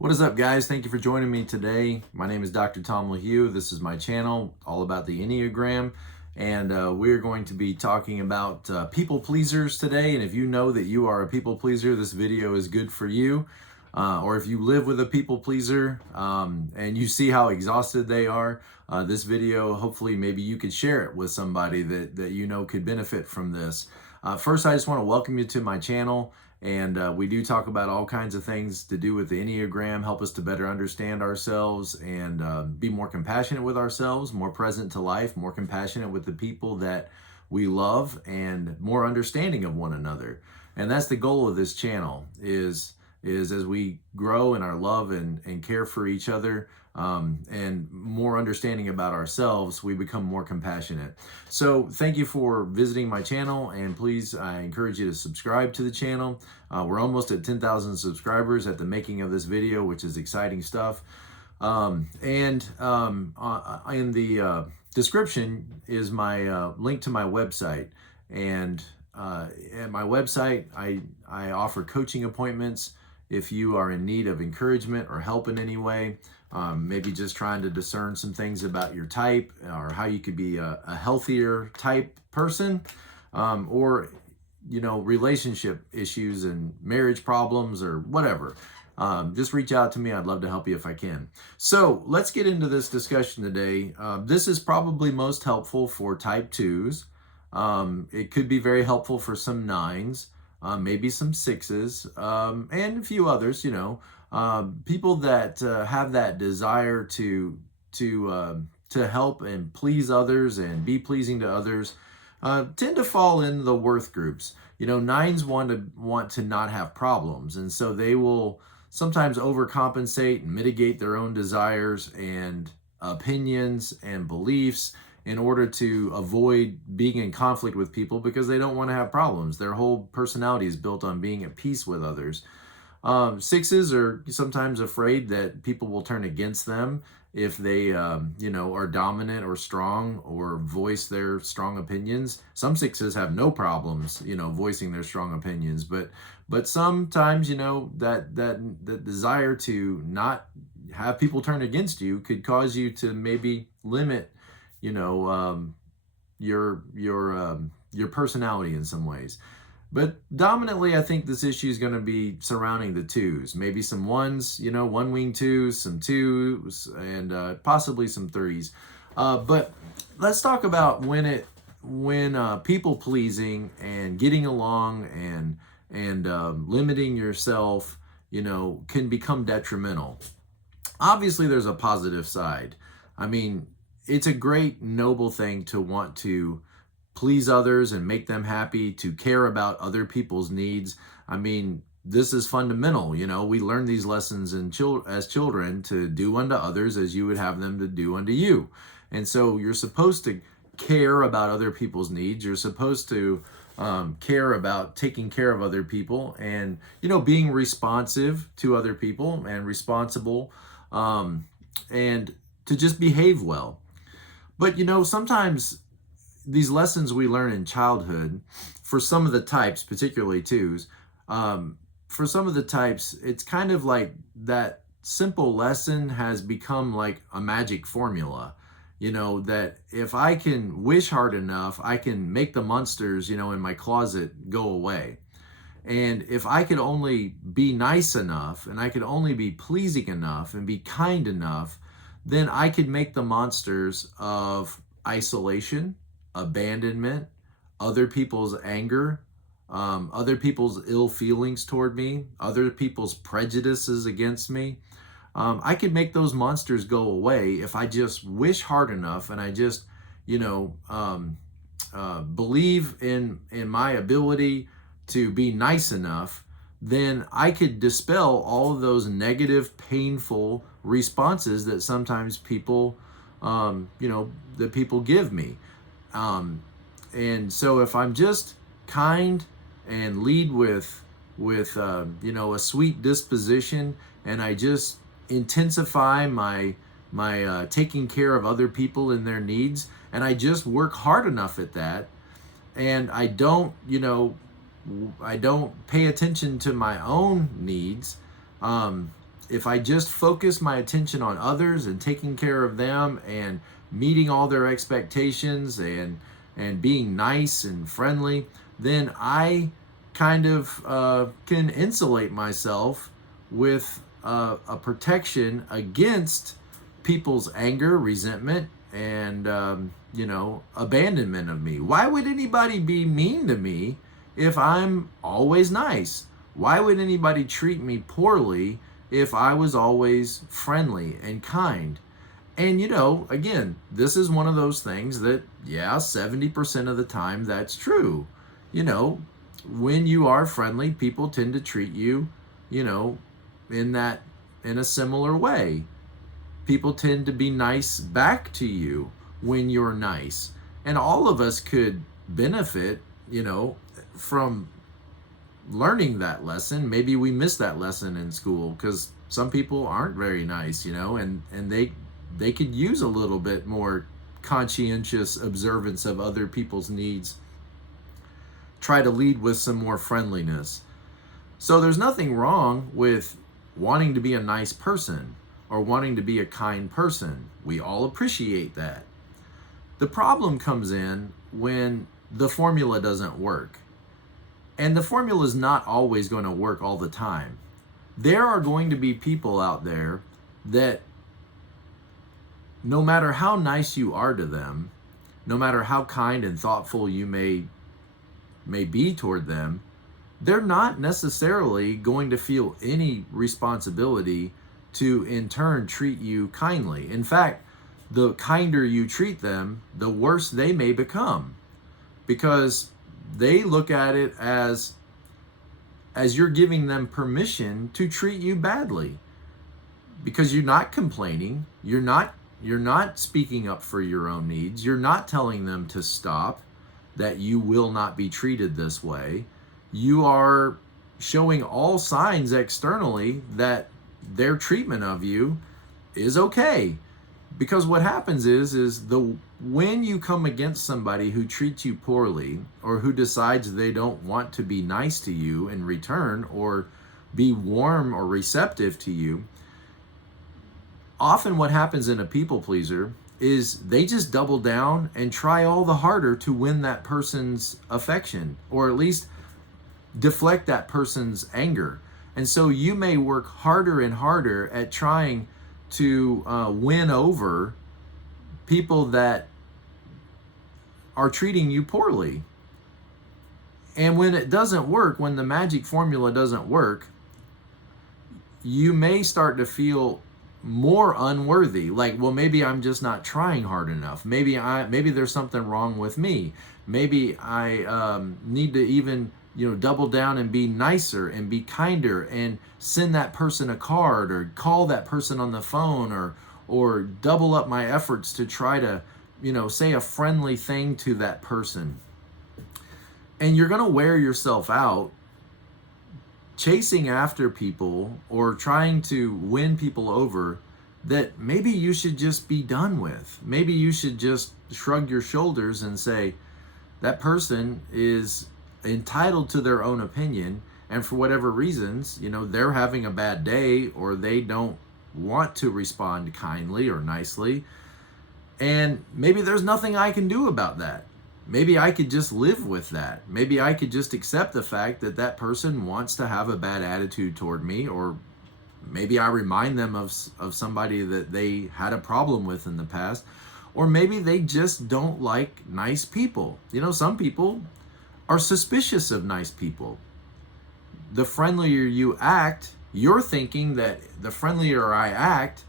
What is up, guys? Thank you for joining me today. My name is Dr. Tom LaHue. This is my channel all about the Enneagram, and we're going to be talking about people pleasers today. And if you know that you are a people pleaser, this video is good for you. Or if you live with a people pleaser and you see how exhausted they are, this video, hopefully maybe you could share it with somebody that you know could benefit from this. First, I just want to welcome you to my channel. And we do talk about all kinds of things to do with the Enneagram, help us to better understand ourselves and be more compassionate with ourselves, more present to life, more compassionate with the people that we love, and more understanding of one another. And that's the goal of this channel, is as we grow in our love and care for each other, and more understanding about ourselves, we become more compassionate. So thank you for visiting my channel, and please, I encourage you to subscribe to the channel. We're almost at 10,000 subscribers at the making of this video, which is exciting stuff. In the description is my link to my website. And at my website, I offer coaching appointments if you are in need of encouragement or help in any way. Maybe just trying to discern some things about your type, or how you could be a healthier type person, or relationship issues and marriage problems or whatever. Just reach out to me. I'd love to help you if I can. So let's get into this discussion today. This is probably most helpful for type 2s. It could be very helpful for some 9s, maybe some 6s, and a few others, people that have that desire to help and please others and be pleasing to others, tend to fall in the worth groups. 9s want to not have problems, and so they will sometimes overcompensate and mitigate their own desires and opinions and beliefs in order to avoid being in conflict with people, because they don't want to have problems. Their whole personality is built on being at peace with others. 6s are sometimes afraid that people will turn against them if they, are dominant or strong or voice their strong opinions. Some 6s have no problems, voicing their strong opinions, but sometimes, that desire to not have people turn against you could cause you to maybe limit, your personality in some ways. But dominantly, I think this issue is going to be surrounding the 2s, maybe some 1s, one-wing 2s, some 2s, and possibly some 3s. But let's talk about when people pleasing and getting along and limiting yourself, can become detrimental. Obviously, there's a positive side. I mean, it's a great, noble thing to want to please others and make them happy, to care about other people's needs. I mean, this is fundamental. We learn these lessons as children, to do unto others as you would have them to do unto you. And so you're supposed to care about other people's needs. You're supposed to care about taking care of other people and, being responsive to other people and responsible, and to just behave well. But, sometimes these lessons we learn in childhood, for some of the types, particularly 2s, for some of the types, it's kind of like that simple lesson has become like a magic formula, that if I can wish hard enough, I can make the monsters, in my closet go away. And if I could only be nice enough, and I could only be pleasing enough and be kind enough, then I could make the monsters of isolation, abandonment, other people's anger, other people's ill feelings toward me, other people's prejudices against me. I could make those monsters go away if I just wish hard enough, and I just, believe in my ability to be nice enough. Then I could dispel all of those negative, painful responses that sometimes people, that people give me. And so if I'm just kind and lead with a sweet disposition, and I just intensify my taking care of other people and their needs, and I just work hard enough at that, and I don't pay attention to my own needs, if I just focus my attention on others and taking care of them and meeting all their expectations and being nice and friendly, then I kind of can insulate myself with a protection against people's anger, resentment, and abandonment of me. Why would anybody be mean to me if I'm always nice? Why would anybody treat me poorly if I was always friendly and kind? And again, this is one of those things that, 70% of the time that's true. When you are friendly, people tend to treat you, in a similar way. People tend to be nice back to you when you're nice. And all of us could benefit, from learning that lesson. Maybe we missed that lesson in school because some people aren't very nice, and they could use a little bit more conscientious observance of other people's needs. Try to lead with some more friendliness. So there's nothing wrong with wanting to be a nice person or wanting to be a kind person. We all appreciate that. The problem comes in when the formula doesn't work. And the formula is not always going to work all the time. There are going to be people out there that no matter how nice you are to them, no matter how kind and thoughtful you may be toward them, they're not necessarily going to feel any responsibility to in turn treat you kindly. In fact, the kinder you treat them, the worse they may become, because they look at it as you're giving them permission to treat you badly, because you're not complaining, you're not speaking up for your own needs, you're not telling them to stop, that you will not be treated this way. You are showing all signs externally that their treatment of you is okay. Because what happens is when you come against somebody who treats you poorly or who decides they don't want to be nice to you in return or be warm or receptive to you, often what happens in a people pleaser is they just double down and try all the harder to win that person's affection, or at least deflect that person's anger. And so you may work harder and harder at trying to win over people that are treating you poorly. And when it doesn't work, when the magic formula doesn't work, you may start to feel more unworthy. Like, well, maybe I'm just not trying hard enough. Maybe there's something wrong with me. Maybe I need to even double down and be nicer and be kinder and send that person a card or call that person on the phone or double up my efforts to try to say a friendly thing to that person. And you're going to wear yourself out chasing after people or trying to win people over that maybe you should just be done with. Maybe you should just shrug your shoulders and say, that person is entitled to their own opinion, and for whatever reasons, they're having a bad day or they don't want to respond kindly or nicely, and maybe there's nothing I can do about that. Maybe I could just live with that. Maybe I could just accept the fact that that person wants to have a bad attitude toward me, or maybe I remind them of somebody that they had a problem with in the past, or maybe they just don't like nice people. Some people are suspicious of nice people. The friendlier you act, you're thinking that the friendlier I act,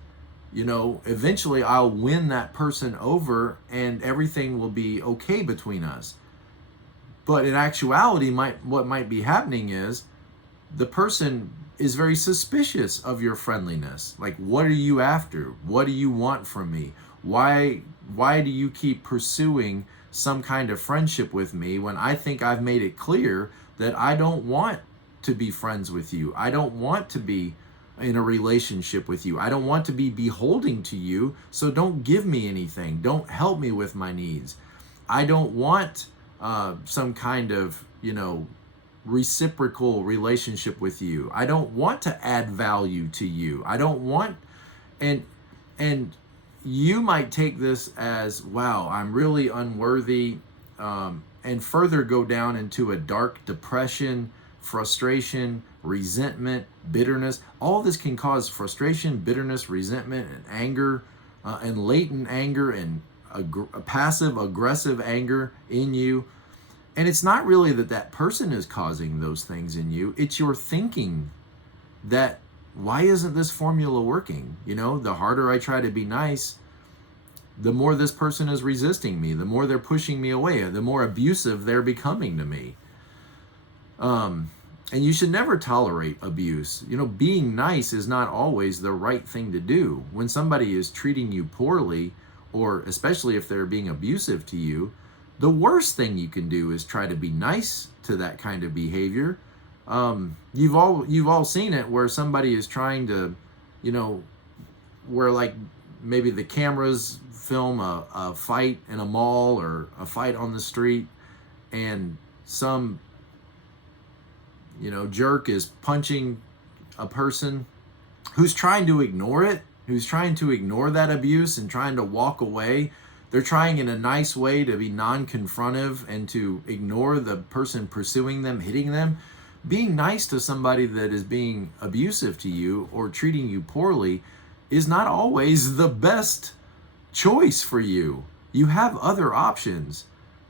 eventually I'll win that person over and everything will be okay between us. But in actuality, what might be happening is the person is very suspicious of your friendliness. Like, what are you after? What do you want from me? Why do you keep pursuing some kind of friendship with me when I think I've made it clear that I don't want to be friends with you? I don't want to be in a relationship with you. I don't want to be beholding to you, so don't give me anything. Don't help me with my needs. I don't want some kind of, reciprocal relationship with you. I don't want to add value to you. I don't want, and you might take this as, wow, I'm really unworthy, and further go down into a dark depression, frustration, resentment, bitterness. All this can cause frustration, bitterness, resentment, and anger, and latent anger, and a passive aggressive anger in you. And it's not really that person is causing those things in you. It's your thinking that, why isn't this formula working? The harder I try to be nice, the more this person is resisting me, the more they're pushing me away, the more abusive they're becoming to me. And you should never tolerate abuse. Being nice is not always the right thing to do. When somebody is treating you poorly, or especially if they're being abusive to you, the worst thing you can do is try to be nice to that kind of behavior. You've all seen it, where somebody is trying to, where like maybe the cameras film a fight in a mall or a fight on the street, and some jerk is punching a person who's trying to ignore it, who's trying to ignore that abuse and trying to walk away. They're trying in a nice way to be non-confrontive and to ignore the person pursuing them, hitting them. Being nice to somebody that is being abusive to you or treating you poorly is not always the best choice for you. You have other options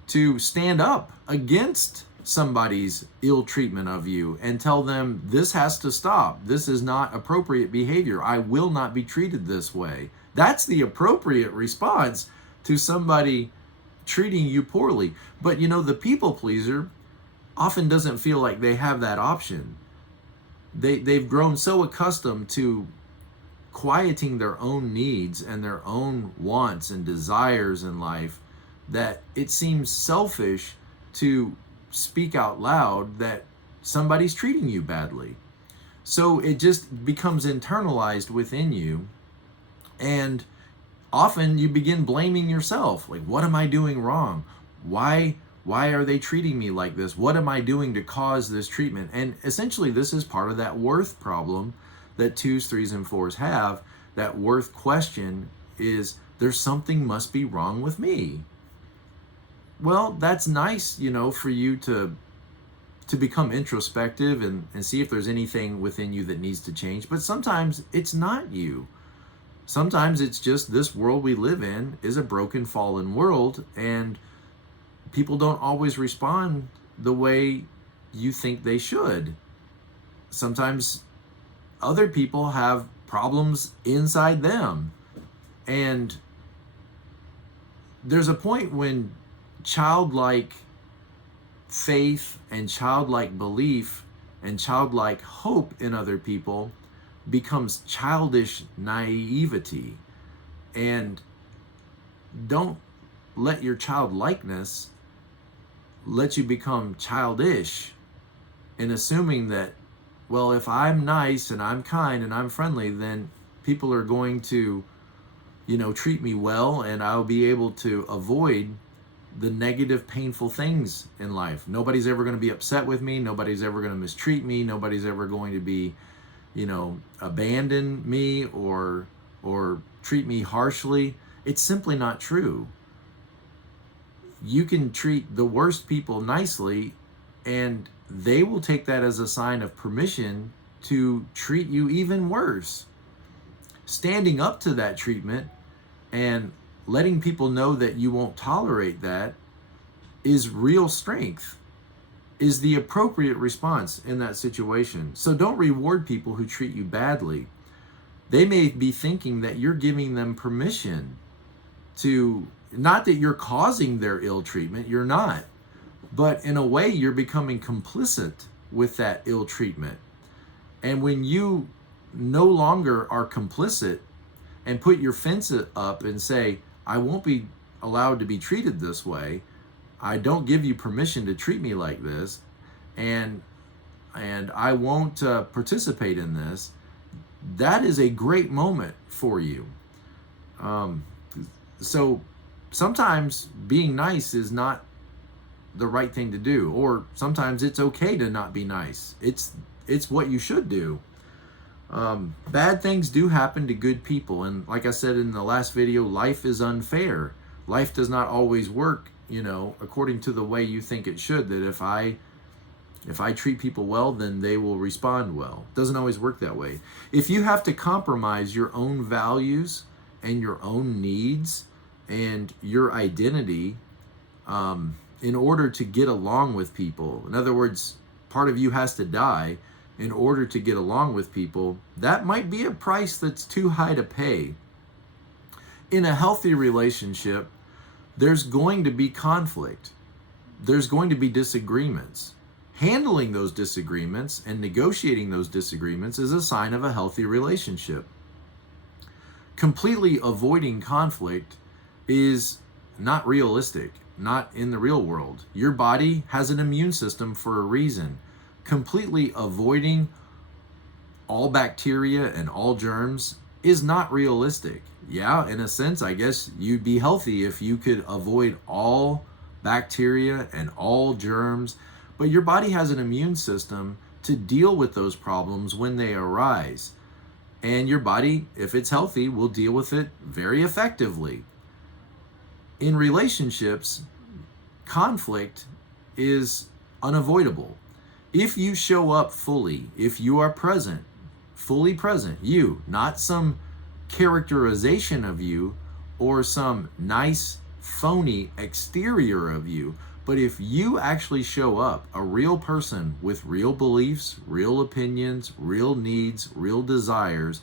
to stand up against somebody's ill treatment of you and tell them, this has to stop. This is not appropriate behavior. I will not be treated this way. That's the appropriate response to somebody treating you poorly. But the people pleaser often doesn't feel like they have that option. They've grown so accustomed to quieting their own needs and their own wants and desires in life that it seems selfish to speak out loud that somebody's treating you badly. So it just becomes internalized within you, and often you begin blaming yourself. Like, what am I doing wrong? Why are they treating me like this? What am I doing to cause this treatment? And essentially this is part of that worth problem that 2s, 3s, and 4s have. That worth question is, there's something must be wrong with me. Well, that's nice, for you to become introspective and see if there's anything within you that needs to change. But sometimes it's not you. Sometimes it's just this world we live in is a broken, fallen world, and people don't always respond the way you think they should. Sometimes other people have problems inside them. And there's a point when childlike faith and childlike belief and childlike hope in other people becomes childish naivety. And don't let your childlikeness let you become childish in assuming that, well, if I'm nice and I'm kind and I'm friendly, then people are going to, treat me well, and I'll be able to avoid the negative, painful things in life. Nobody's ever going to be upset with me. Nobody's ever going to mistreat me. Nobody's ever going to be, abandon me or treat me harshly. It's simply not true. You can treat the worst people nicely, and they will take that as a sign of permission to treat you even worse. Standing up to that treatment and letting people know that you won't tolerate that is real strength, is the appropriate response in that situation. So don't reward people who treat you badly. They may be thinking that you're giving them permission to, not that you're causing their ill treatment, you're not, but in a way you're becoming complicit with that ill treatment. And when you no longer are complicit and put your fence up and say, I won't be allowed to be treated this way, I don't give you permission to treat me like this, and I won't participate in this, that is a great moment for you. So sometimes being nice is not the right thing to do, or sometimes it's okay to not be nice. It's what you should do. Bad things do happen to good people, and like I said in the last video, life is unfair. Life does not always work, according to the way you think it should, that if I treat people well, then they will respond well. It doesn't always work that way. If you have to compromise your own values and your own needs and your identity in order to get along with people, in other words, part of you has to die in order to get along with people, that might be a price that's too high to pay. In a healthy relationship, there's going to be conflict. There's going to be disagreements. Handling those disagreements and negotiating those disagreements is a sign of a healthy relationship. Completely avoiding conflict is not realistic, not in the real world. Your body has an immune system for a reason. Completely avoiding all bacteria and all germs is not realistic. Yeah, in a sense, I guess you'd be healthy if you could avoid all bacteria and all germs, but your body has an immune system to deal with those problems when they arise. And your body, if it's healthy, will deal with it very effectively. In relationships, conflict is unavoidable. If you show up fully, if you are present, fully present, you, not some characterization of you or some nice, phony exterior of you, but if you actually show up, a real person with real beliefs, real opinions, real needs, real desires,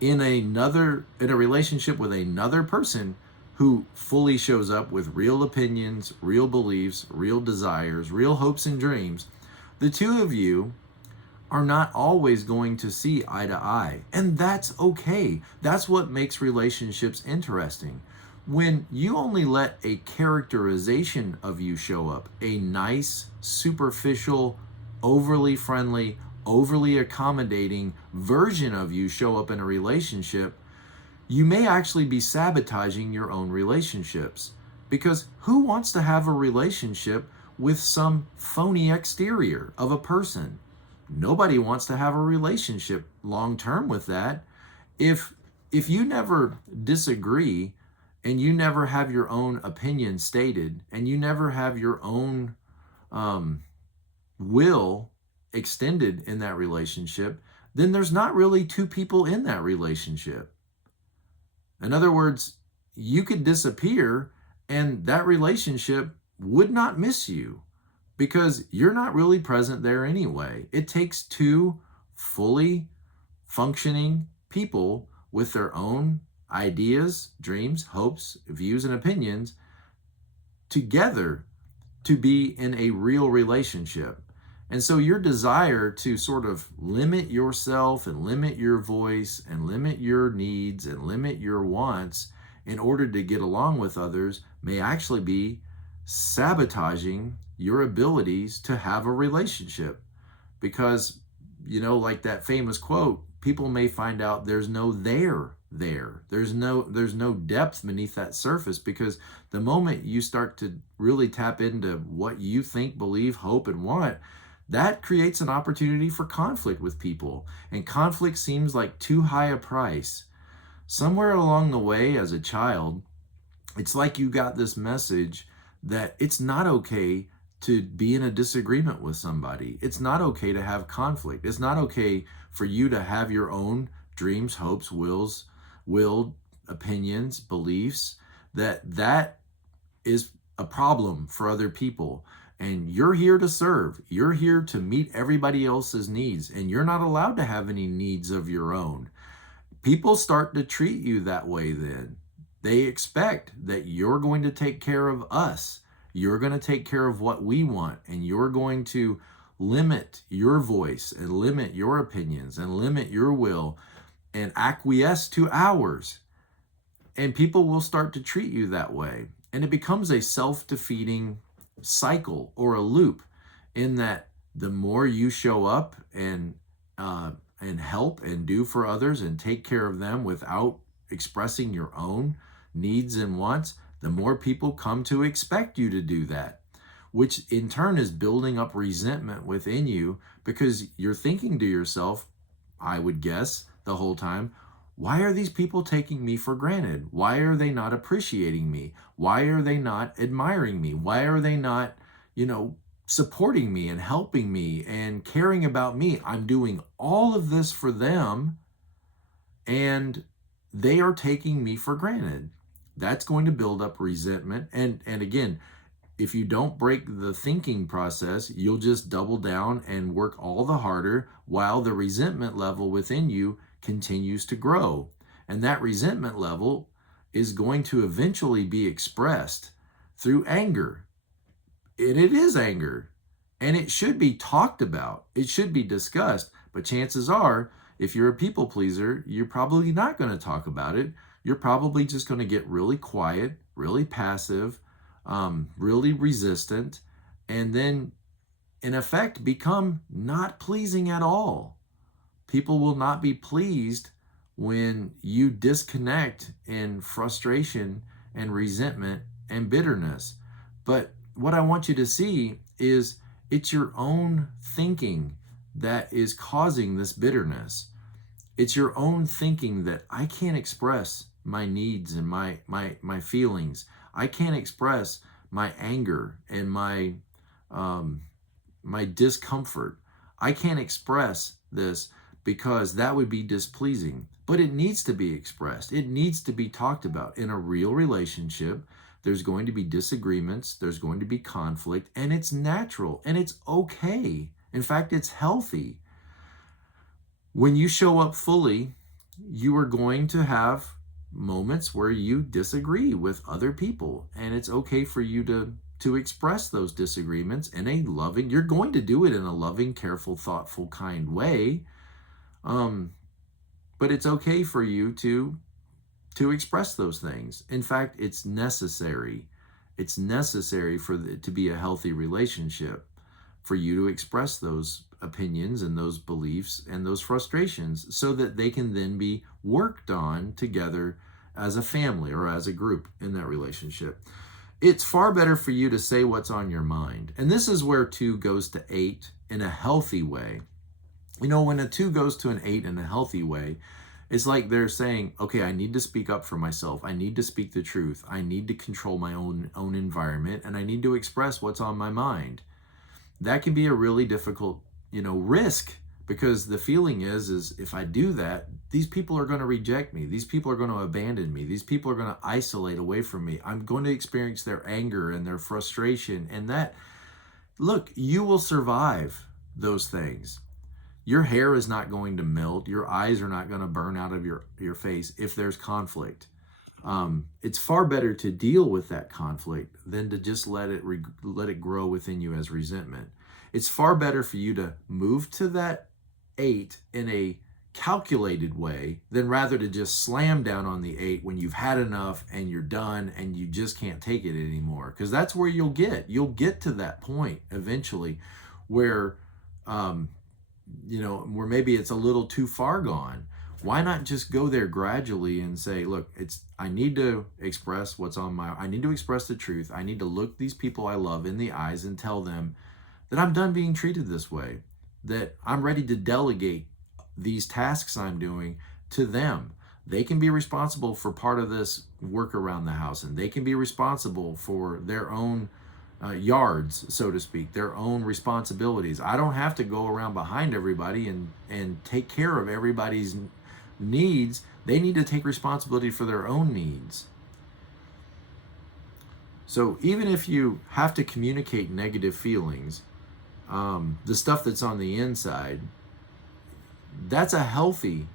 in a relationship with another person who fully shows up with real opinions, real beliefs, real desires, real hopes and dreams, the two of you are not always going to see eye to eye. And that's okay. That's what makes relationships interesting. When you only let a characterization of you show up, a nice, superficial, overly friendly, overly accommodating version of you show up in a relationship, you may actually be sabotaging your own relationships. Because who wants to have a relationship with some phony exterior of a person? Nobody wants to have a relationship long term with that. If you never disagree and you never have your own opinion stated and you never have your own will extended in that relationship, then there's not really two people in that relationship. In other words, you could disappear and that relationship would not miss you because you're not really present there anyway. It takes two fully functioning people with their own ideas, dreams, hopes, views, and opinions together to be in a real relationship. And so your desire to sort of limit yourself and limit your voice and limit your needs and limit your wants in order to get along with others may actually be sabotaging your abilities to have a relationship. Because, like that famous quote, people may find out there's no there. There's no depth beneath that surface, because the moment you start to really tap into what you think, believe, hope, and want, that creates an opportunity for conflict with people. And conflict seems like too high a price. Somewhere along the way as a child, it's like you got this message that it's not okay to be in a disagreement with somebody. It's not okay to have conflict. It's not okay for you to have your own dreams, hopes, willed opinions, beliefs, that is a problem for other people. And you're here to serve. You're here to meet everybody else's needs, and you're not allowed to have any needs of your own. People start to treat you that way then. They expect that you're going to take care of us. You're going to take care of what we want, and you're going to limit your voice and limit your opinions and limit your will and acquiesce to ours. And people will start to treat you that way. And it becomes a self-defeating cycle or a loop, in that the more you show up and help and do for others and take care of them without expressing your own needs and wants, the more people come to expect you to do that. which in turn is building up resentment within you because you're thinking to yourself, I would guess, the whole time, why are these people taking me for granted? Why are they not appreciating me? Why are they not admiring me? Why are they not, supporting me and helping me and caring about me? I'm doing all of this for them, and they are taking me for granted. That's going to build up resentment. And again, if you don't break the thinking process, you'll just double down and work all the harder while the resentment level within you continues to grow. And that resentment level is going to eventually be expressed through anger. And it is anger. And it should be talked about. It should be discussed. But chances are, if you're a people pleaser, you're probably not going to talk about it. You're probably just going to get really quiet, really passive, really resistant, and then in effect become not pleasing at all. People will not be pleased when you disconnect in frustration and resentment and bitterness. But what I want you to see is it's your own thinking that is causing this bitterness. It's your own thinking that I can't express my needs and my feelings. I can't express my anger and my discomfort. I can't express this because that would be displeasing. But it needs to be expressed. It needs to be talked about. In a real relationship, there's going to be disagreements, there's going to be conflict, and it's natural and it's okay. In fact, it's healthy. When you show up fully, you are going to have moments where you disagree with other people, and it's okay for you to express those disagreements in a loving, you're going to do it in a loving, careful, thoughtful, kind way. But it's okay for you to express those things. In fact, it's necessary. It's necessary for it to be a healthy relationship, for you to express those opinions and those beliefs and those frustrations so that they can then be worked on together as a family or as a group in that relationship. It's far better for you to say what's on your mind. And this is where 2 goes to 8 in a healthy way. When a 2 goes to an 8 in a healthy way, it's like they're saying, okay, I need to speak up for myself. I need to speak the truth. I need to control my own environment, and I need to express what's on my mind. That can be a really difficult, risk, because the feeling is if I do that, these people are going to reject me. These people are going to abandon me. These people are going to isolate away from me. I'm going to experience their anger and their frustration. And that, look, you will survive those things. Your hair is not going to melt. Your eyes are not going to burn out of your face if there's conflict. It's far better to deal with that conflict than to just let it grow within you as resentment. It's far better for you to move to that 8 in a calculated way than rather to just slam down on the 8 when you've had enough and you're done and you just can't take it anymore. Because that's where you'll get to that point eventually where, where maybe it's a little too far gone. Why not just go there gradually and say, look, I need to express I need to express the truth. I need to look these people I love in the eyes and tell them that I'm done being treated this way, that I'm ready to delegate these tasks I'm doing to them. They can be responsible for part of this work around the house, and they can be responsible for their own yards, so to speak, their own responsibilities. I don't have to go around behind everybody and take care of everybody's needs. They need to take responsibility for their own needs. So even if you have to communicate negative feelings, the stuff that's on the inside, that's a healthy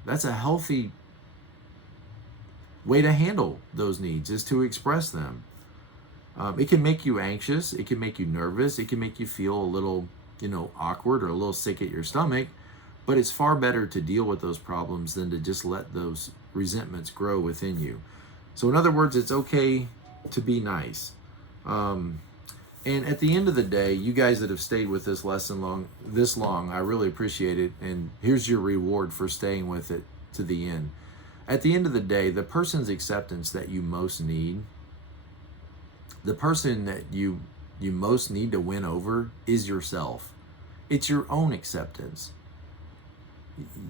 way to handle those needs, is to express them. It can make you anxious, it can make you nervous, it can make you feel a little, awkward or a little sick at your stomach, but it's far better to deal with those problems than to just let those resentments grow within you. So in other words, it's okay to be nice. And at the end of the day, you guys that have stayed with this lesson this long, I really appreciate it. And here's your reward for staying with it to the end. At the end of the day, the person's acceptance that you most need, the person that you you most need to win over is yourself. It's your own acceptance.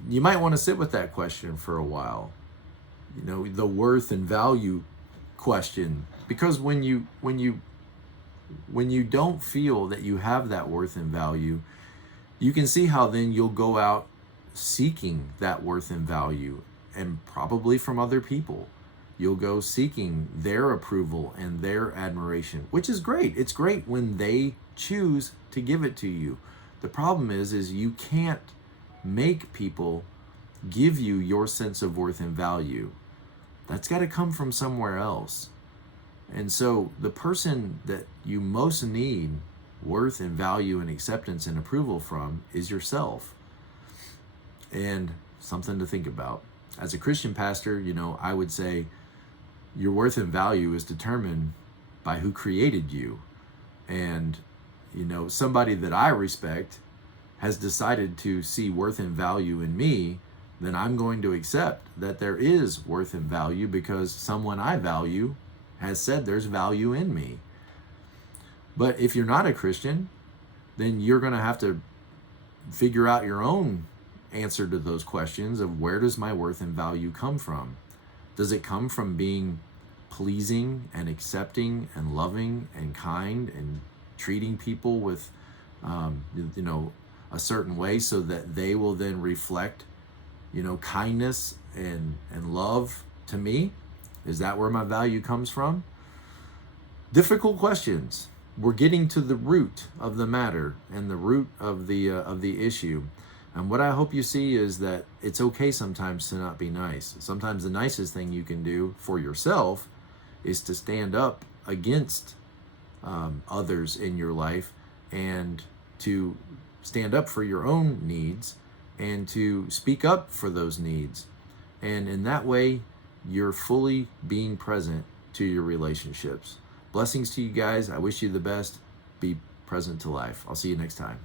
You might want to sit with that question for a while. You know, the worth and value question, because when you don't feel that you have that worth and value, you can see how then you'll go out seeking that worth and value, and probably from other people. You'll go seeking their approval and their admiration, which is great. It's great when they choose to give it to you. The problem is you can't make people give you your sense of worth and value. That's got to come from somewhere else. And so the person that you most need worth and value and acceptance and approval from is yourself. And something to think about. As a Christian pastor, you know, I would say your worth and value is determined by who created you. And, you know, somebody that I respect has decided to see worth and value in me, then I'm going to accept that there is worth and value because someone I value has said there's value in me. But if you're not a Christian, then you're going to have to figure out your own answer to those questions of where does my worth and value come from? Does it come from being pleasing and accepting and loving and kind and treating people with, you know, a certain way so that they will then reflect, you know, kindness and love to me? Is that where my value comes from? Difficult questions. We're getting to the root of the matter and the root of the issue. And what I hope you see is that it's okay sometimes to not be nice. Sometimes the nicest thing you can do for yourself is to stand up against others in your life and to stand up for your own needs and to speak up for those needs. And in that way, you're fully being present to your relationships. Blessings to you guys. I wish you the best. Be present to life. I'll see you next time.